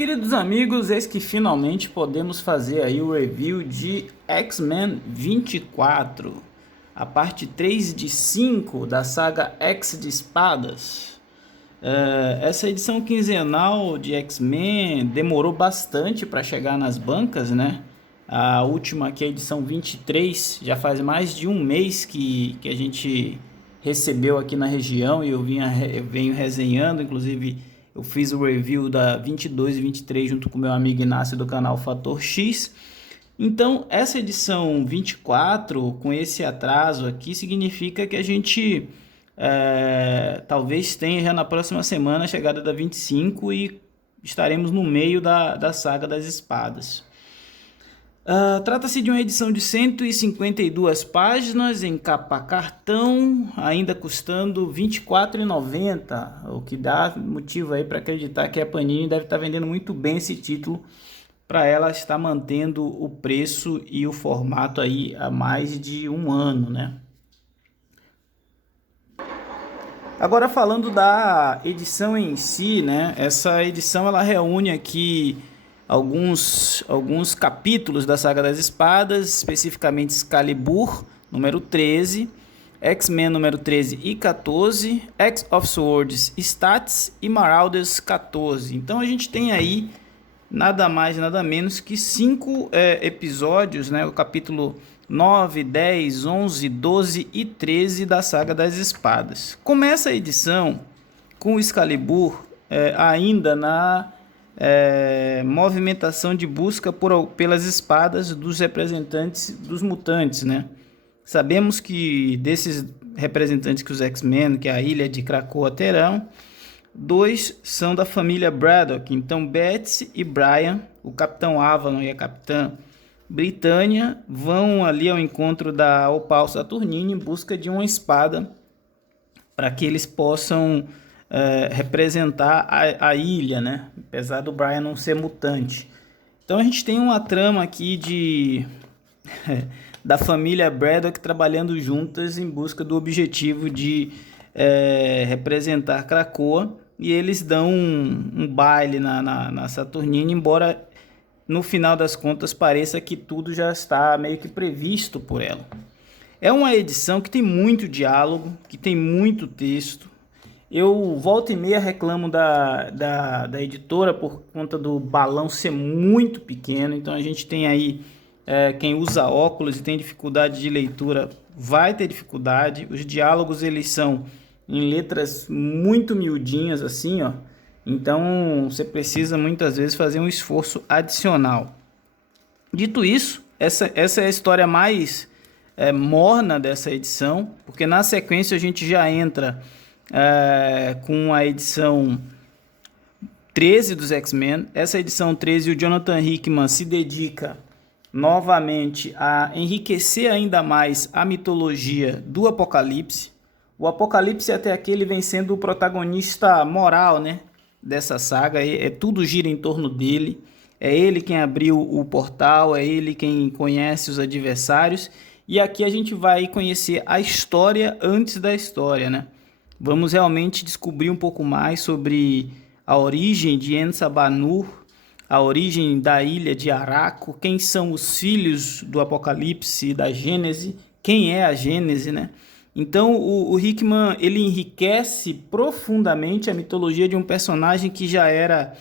Queridos amigos, eis que finalmente podemos fazer aí o review de X-Men 24, a parte 3 de 5 da saga X de Espadas. Essa edição quinzenal de X-Men demorou bastante para chegar nas bancas, né? A última aqui, a edição 23, já faz mais de um mês que a gente recebeu aqui na região e eu venho resenhando, inclusive eu fiz o review da 22 e 23 junto com meu amigo Inácio do canal Fator X. Então, essa edição 24, com esse atraso aqui, significa que a gente talvez tenha já na próxima semana a chegada da 25 e estaremos no meio da saga das espadas. Trata-se de uma edição de 152 páginas em capa cartão, ainda custando R$ 24,90, o que dá motivo aí para acreditar que a Panini deve estar vendendo muito bem esse título, para ela estar mantendo o preço e o formato aí há mais de um ano, né? Agora falando da edição em si, né? Essa edição ela reúne aqui alguns capítulos da Saga das Espadas, especificamente Excalibur, número 13, X-Men número 13 e 14, X of Swords Stats e Marauders 14. Então a gente tem aí nada mais nada menos que 5 episódios, né? O capítulo 9, 10, 11, 12 e 13 da Saga das Espadas. Começa a edição com o Excalibur ainda na movimentação de busca pelas espadas dos representantes dos mutantes, né? Sabemos que desses representantes que os X-Men, que a ilha de Krakoa terão, 2 são da família Braddock. Então Betsy e Brian, o Capitão Avalon e a Capitã Britânia, vão ali ao encontro da Opal Saturnine em busca de uma espada para que eles possam representar a ilha, né? Apesar do Brian não ser mutante. Então a gente tem uma trama aqui da família Braddock trabalhando juntas em busca do objetivo de representar Krakoa, e eles dão um baile na Saturnine, embora no final das contas pareça que tudo já está meio que previsto por ela. É uma edição que tem muito diálogo, que tem muito texto. Eu volta e meia reclamo da editora por conta do balão ser muito pequeno. Então a gente tem aí quem usa óculos e tem dificuldade de leitura vai ter dificuldade. Os diálogos eles são em letras muito miudinhas assim, ó. Então você precisa muitas vezes fazer um esforço adicional. Dito isso, essa é a história mais morna dessa edição, porque na sequência a gente já entra com a edição 13 dos X-Men. Essa edição 13, o Jonathan Hickman se dedica novamente a enriquecer ainda mais a mitologia do Apocalipse. O Apocalipse até aqui ele vem sendo o protagonista moral, né, dessa saga. Tudo gira em torno dele. É ele quem abriu o portal, é ele quem conhece os adversários. E aqui a gente vai conhecer a história antes da história, né? Vamos realmente descobrir um pouco mais sobre a origem de Ensa-Banur, a origem da ilha de Araco, quem são os filhos do Apocalipse, da Gênese, quem é a Gênese, né? Então o Hickman ele enriquece profundamente a mitologia de um personagem que já era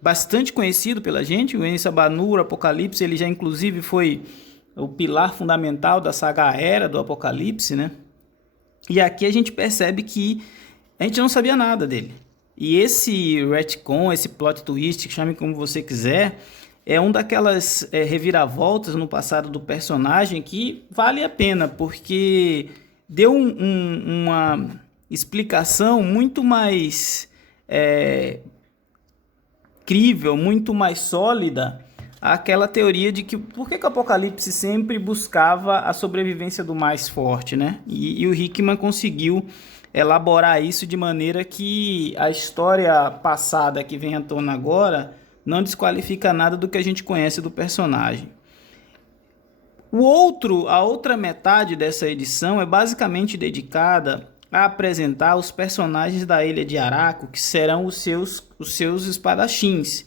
bastante conhecido pela gente. O Ensa-Banur, o Apocalipse, ele já inclusive foi o pilar fundamental da saga Era do Apocalipse, né? E aqui a gente percebe que a gente não sabia nada dele. E esse retcon, esse plot twist, chame como você quiser, é um daquelas reviravoltas no passado do personagem que vale a pena, porque deu uma explicação muito mais crível, muito mais sólida aquela teoria de que por que o Apocalipse sempre buscava a sobrevivência do mais forte, né? E o Hickman conseguiu elaborar isso de maneira que a história passada que vem à tona agora não desqualifica nada do que a gente conhece do personagem. A outra metade dessa edição é basicamente dedicada a apresentar os personagens da Ilha de Araco, que serão os seus espadachins.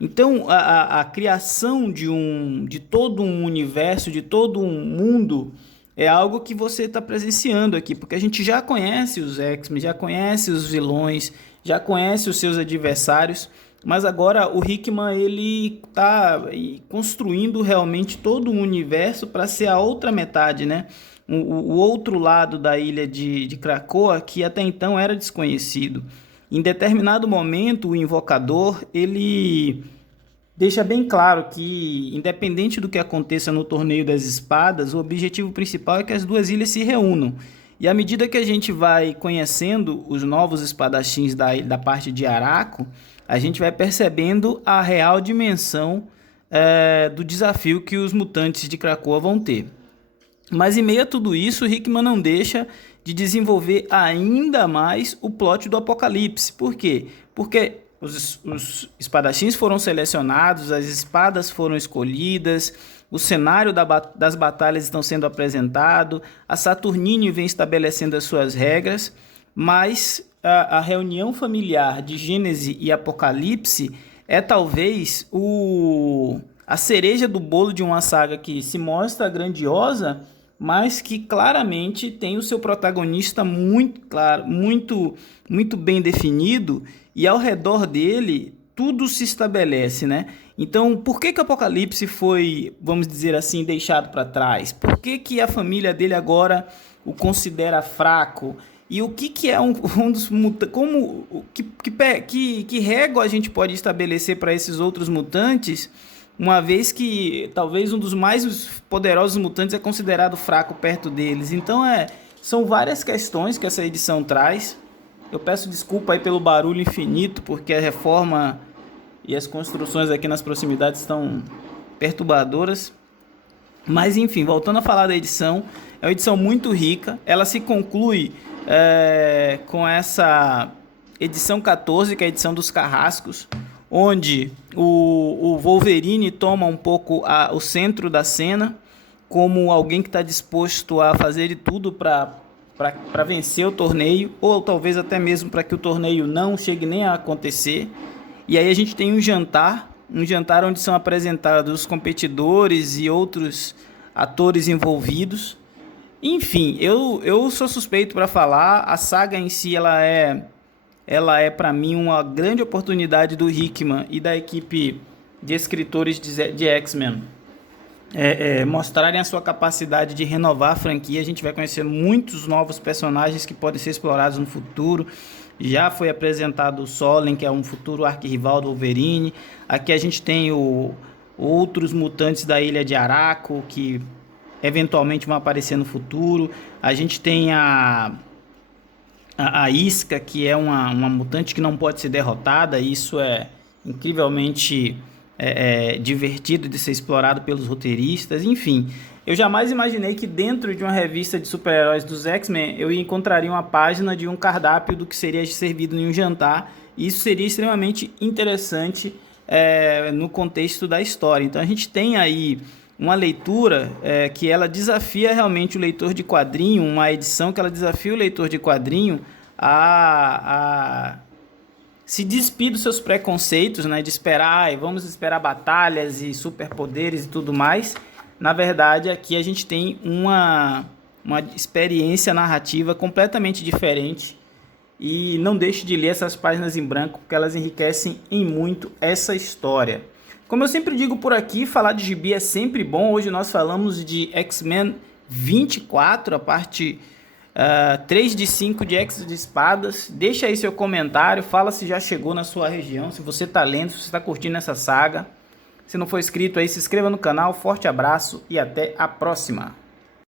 Então, a criação de todo um universo, de todo um mundo, é algo que você está presenciando aqui, porque a gente já conhece os X-Men, já conhece os vilões, já conhece os seus adversários, mas agora o Hickman ele está construindo realmente todo um universo para ser a outra metade, né? O outro lado da ilha de Krakoa, que até então era desconhecido. Em determinado momento, o Invocador ele deixa bem claro que, independente do que aconteça no Torneio das Espadas, o objetivo principal é que as duas ilhas se reúnam. E à medida que a gente vai conhecendo os novos espadachins da parte de Araco, a gente vai percebendo a real dimensão do desafio que os mutantes de Krakoa vão ter. Mas em meio a tudo isso, o Hickman não deixa de desenvolver ainda mais o plot do Apocalipse. Por quê? Porque os espadachins foram selecionados, as espadas foram escolhidas, o cenário das batalhas estão sendo apresentado, a Saturnine vem estabelecendo as suas regras, mas a reunião familiar de Gênese e Apocalipse é talvez a cereja do bolo de uma saga que se mostra grandiosa, mas que claramente tem o seu protagonista muito claro, muito bem definido, e ao redor dele tudo se estabelece, né? Então, por que o Apocalipse foi, vamos dizer assim, deixado para trás? Por que a família dele agora o considera fraco? E o que é um dos mutantes? Que régua a gente pode estabelecer para esses outros mutantes, uma vez que talvez um dos mais poderosos mutantes é considerado fraco perto deles? Então são várias questões que essa edição traz. Eu peço desculpa aí pelo barulho infinito, porque a reforma e as construções aqui nas proximidades estão perturbadoras. Mas enfim, voltando a falar da edição, é uma edição muito rica. Ela se conclui com essa edição 14, que é a edição dos Carrascos, onde o Wolverine toma um pouco o centro da cena, como alguém que está disposto a fazer de tudo para vencer o torneio, ou talvez até mesmo para que o torneio não chegue nem a acontecer. E aí a gente tem um jantar onde são apresentados os competidores e outros atores envolvidos. Enfim, eu sou suspeito para falar. A saga em si ela é para mim uma grande oportunidade do Hickman e da equipe de escritores de X-Men mostrarem a sua capacidade de renovar a franquia. A gente vai conhecer muitos novos personagens que podem ser explorados no futuro. Já foi apresentado o Solen, que é um futuro arquirrival do Wolverine. Aqui a gente tem outros mutantes da Ilha de Araco, que eventualmente vão aparecer no futuro. A gente tem a Isca, que é uma mutante que não pode ser derrotada. Isso é incrivelmente divertido de ser explorado pelos roteiristas. Enfim, eu jamais imaginei que dentro de uma revista de super-heróis dos X-Men eu encontraria uma página de um cardápio do que seria servido em um jantar. E isso seria extremamente interessante no contexto da história. Então a gente tem aí uma leitura que ela desafia realmente o leitor de quadrinho, uma edição que ela desafia o leitor de quadrinho a se despir dos seus preconceitos, né, de esperar, vamos esperar batalhas e superpoderes e tudo mais. Na verdade, aqui a gente tem uma experiência narrativa completamente diferente. E não deixe de ler essas páginas em branco, porque elas enriquecem em muito essa história. Como eu sempre digo por aqui, falar de gibi é sempre bom. Hoje nós falamos de X-Men 24, a parte 3 de 5 de X de Espadas. Deixa aí seu comentário, fala se já chegou na sua região, se você está lendo, se você está curtindo essa saga. Se não for inscrito aí, se inscreva no canal. Forte abraço e até a próxima.